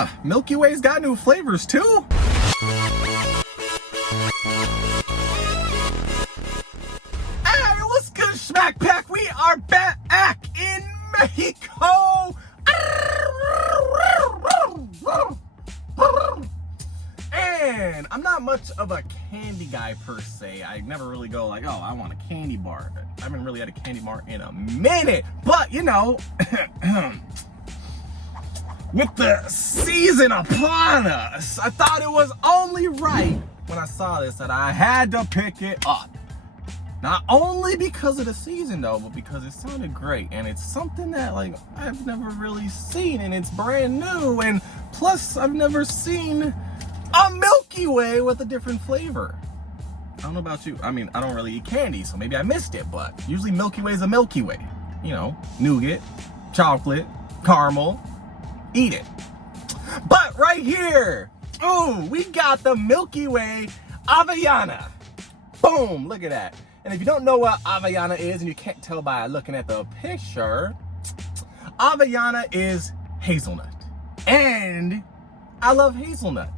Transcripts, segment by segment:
Huh, Milky Way's got new flavors too? Hey, what's good, Smack Pack? We are back in Mexico! And I'm not much of a candy guy per se. I never really go like, oh, I want a candy bar. I haven't really had a candy bar in a minute. But, you know, with the season upon us, I thought it was only right when I saw this that I had to pick it up. Not only because of the season though, but because it sounded great. And it's something that like I've never really seen, and it's brand new. And plus I've never seen a Milky Way with a different flavor. I don't know about you. I mean, I don't really eat candy, so maybe I missed it, but usually Milky Way is a Milky Way. You know, nougat, chocolate, caramel, eat it. But right here, ooh, we got the Milky Way Avellana. Boom, look at that. And if you don't know what Avellana is, and you can't tell by looking at the picture, Avellana is hazelnut. And I love hazelnut.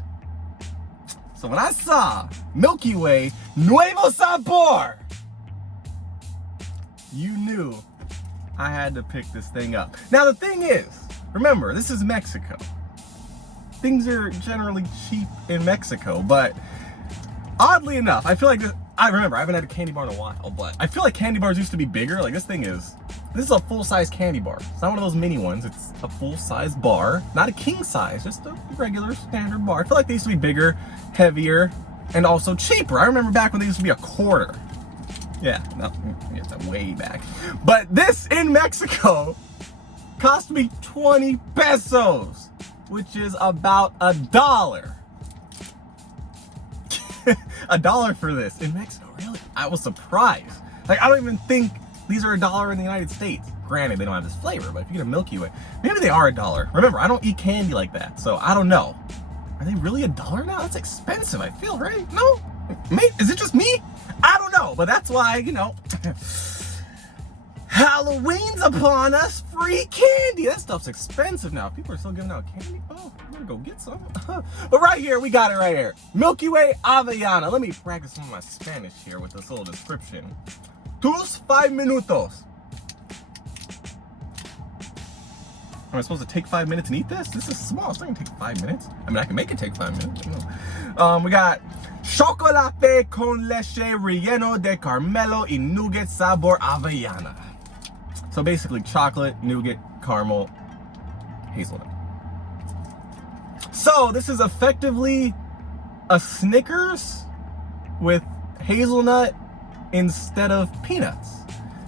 So when I saw Milky Way Nuevo Sabor, you knew I had to pick this thing up. Now the thing is, remember, this is Mexico. Things are generally cheap in Mexico, but oddly enough, I feel like this, I haven't had a candy bar in a while, but I feel like candy bars used to be bigger. Like this is a full-size candy bar. It's not one of those mini ones. It's a full-size bar, not a king size, just a regular standard bar. I feel like they used to be bigger, heavier, and also cheaper. I remember back when they used to be a quarter. Yeah, no, it's way back. But this in Mexico cost me 20 pesos, which is about $1. $1 for this in Mexico, really? I was surprised. Like, I don't even think these are $1 in the United States. Granted, they don't have this flavor, but if you get a Milky Way, maybe they are $1. Remember, I don't eat candy like that, so I don't know. Are they really $1 now? That's expensive, I feel, right? No? Is it just me? I don't know, but that's why, you know, Halloween's upon us, free candy. That stuff's expensive now. People are still giving out candy. Oh, I'm gonna go get some. But right here, we got it right here. Milky Way Avellana. Let me practice some of my Spanish here with this little description. Tus 5 minutos. Am I supposed to take 5 minutes and eat this? This is small. It's not gonna take 5 minutes. I mean, I can make it take 5 minutes. You know. We got chocolate con leche relleno de caramelo y nougat sabor Avellana. So basically chocolate, nougat, caramel, hazelnut. So this is effectively a Snickers with hazelnut instead of peanuts.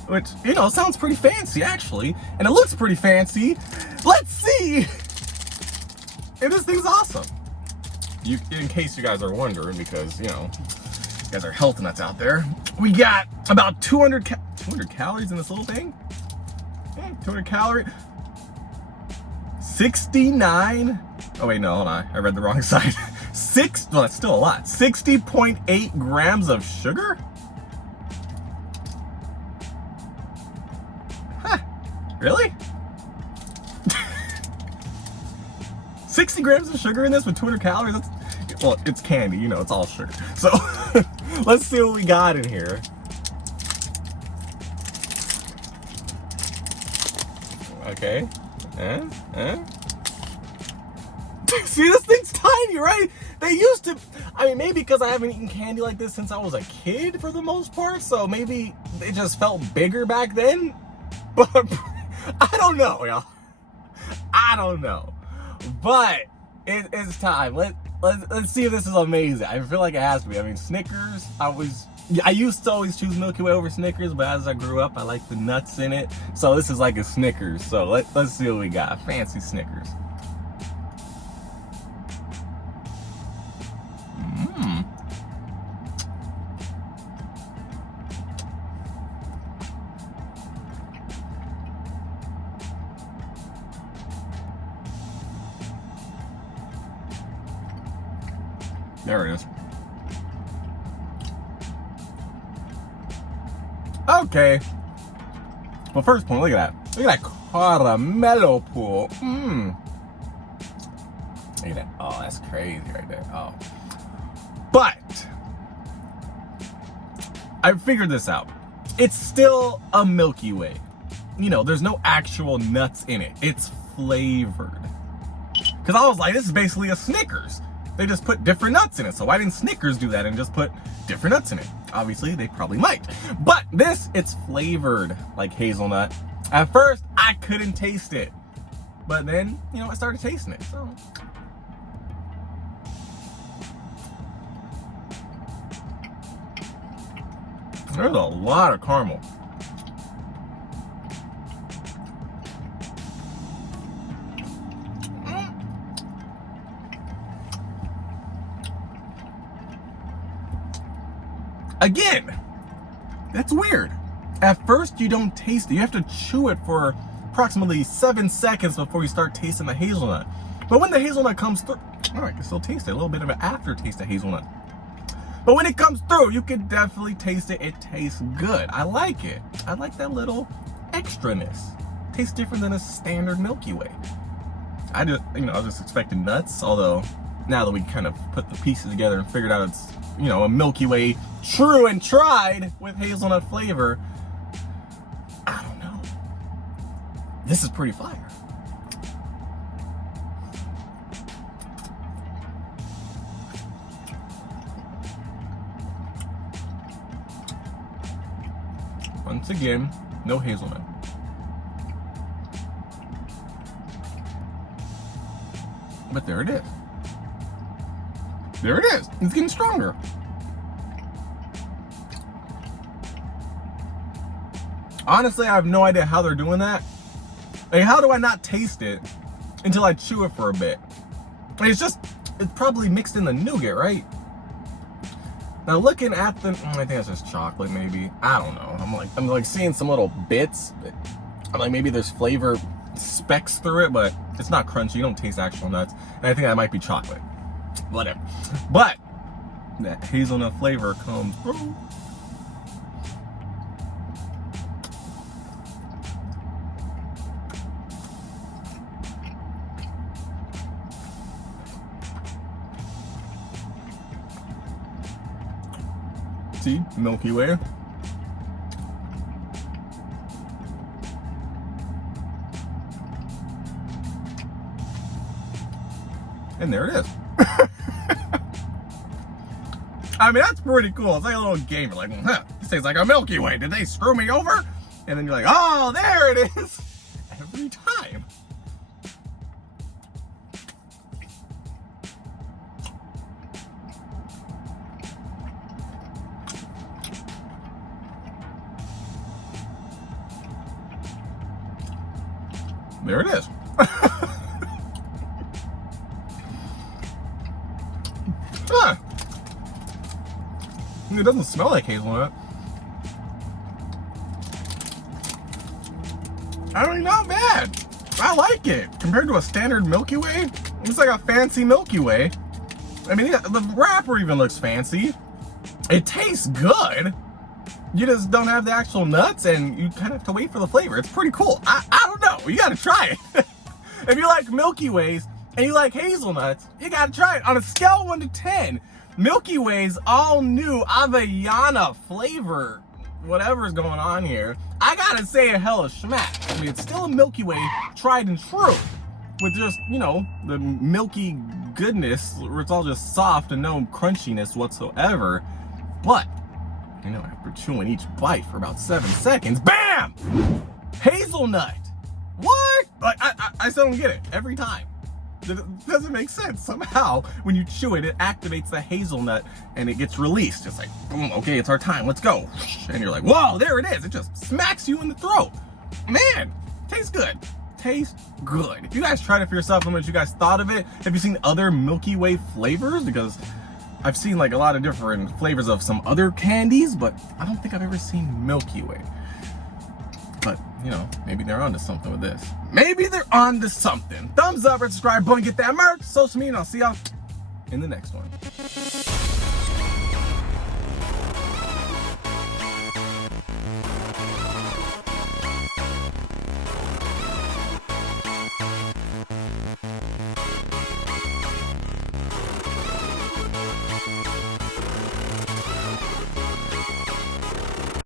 Which, you know, sounds pretty fancy actually. And it looks pretty fancy. Let's see if this thing's awesome. In case you guys are wondering, because, you know, you guys are health nuts out there. We got about 200 calories in this little thing. 200 calories. 69. Oh wait, no, hold on. I read the wrong side. Well, that's still a lot. 60.8 grams of sugar? Huh. Really? 60 grams of sugar in this with 200 calories? Well, it's candy, you know, it's all sugar. So, let's see what we got in here. Okay. See, this thing's tiny, right? They used to, I mean, maybe because I haven't eaten candy like this since I was a kid for the most part, so maybe it just felt bigger back then. But I don't know, y'all. I don't know. But it's time. Let's see if this is amazing. I feel like it has to be. I mean, Snickers, I used to always choose Milky Way over Snickers, but as I grew up, I like the nuts in it. So this is like a Snickers. So let's see what we got. Fancy Snickers. There it is. Okay. Well, first point, look at that. Look at that caramelo pool. Look at that. Oh, that's crazy right there. Oh. But I figured this out. It's still a Milky Way. You know, there's no actual nuts in it. It's flavored. Because I was like, this is basically a Snickers. They just put different nuts in it. So why didn't Snickers do that and just put different nuts in it? Obviously, they probably might. But this, it's flavored like hazelnut. At first, I couldn't taste it. But then, you know, I started tasting it. So there's a lot of caramel. Again, that's weird. At first, you don't taste it. You have to chew it for approximately 7 seconds before you start tasting the hazelnut. But when the hazelnut comes through, oh, I can still taste it. A little bit of an aftertaste of hazelnut. But when it comes through, you can definitely taste it. It tastes good. I like it. I like that little extraness. Tastes different than a standard Milky Way. I was just expecting nuts, although now that we kind of put the pieces together and figured out it's, you know, a Milky Way true and tried with hazelnut flavor, I don't know. This is pretty fire. Once again, no hazelnut. But there it is. There it is. It's getting stronger. Honestly, I have no idea how they're doing that. Like, how do I not taste it until I chew it for a bit? Like, it's probably mixed in the nougat, right? Now looking at the, I think that's just chocolate maybe. I don't know. I'm like seeing some little bits. I'm like, maybe there's flavor specks through it, but it's not crunchy. You don't taste actual nuts. And I think that might be chocolate. Whatever. But that hazelnut flavor comes through. See, Milky Way. And there it is. I mean, that's pretty cool. It's like a little game. You're like, huh, this tastes like a Milky Way. Did they screw me over? And then you're like, oh, there it is. Every time. There it is. Huh. It doesn't smell like hazelnut. I mean, not bad. I like it. Compared to a standard Milky Way, it's like a fancy Milky Way. I mean, the wrapper even looks fancy. It tastes good. You just don't have the actual nuts, and you kind of have to wait for the flavor. It's pretty cool. I don't know. You gotta try it. If you like Milky Ways and you like hazelnuts, you gotta try it. On a scale of 1 to 10, Milky Way's all new Avellana flavor, whatever's going on here, I gotta say a hella schmack. I mean, it's still a Milky Way tried and true, with just, you know, the milky goodness, where it's all just soft and no crunchiness whatsoever. But you know, after chewing each bite for about 7 seconds, BAM! Hazelnut! What? Like, I still don't get it every time. It doesn't make sense. Somehow, when you chew it, it activates the hazelnut and it gets released. It's like, boom, okay, it's our time, let's go. And you're like, whoa, there it is. It just smacks you in the throat. Man, tastes good. Tastes good. If you guys tried it for yourself, let me know what you guys thought of it. Have you seen other Milky Way flavors? Because I've seen like a lot of different flavors of some other candies, but I don't think I've ever seen Milky Way. But, you know, maybe they're onto something with this. Maybe they're onto something. Thumbs up, subscribe button, get that merch, social media, and I'll see y'all in the next one.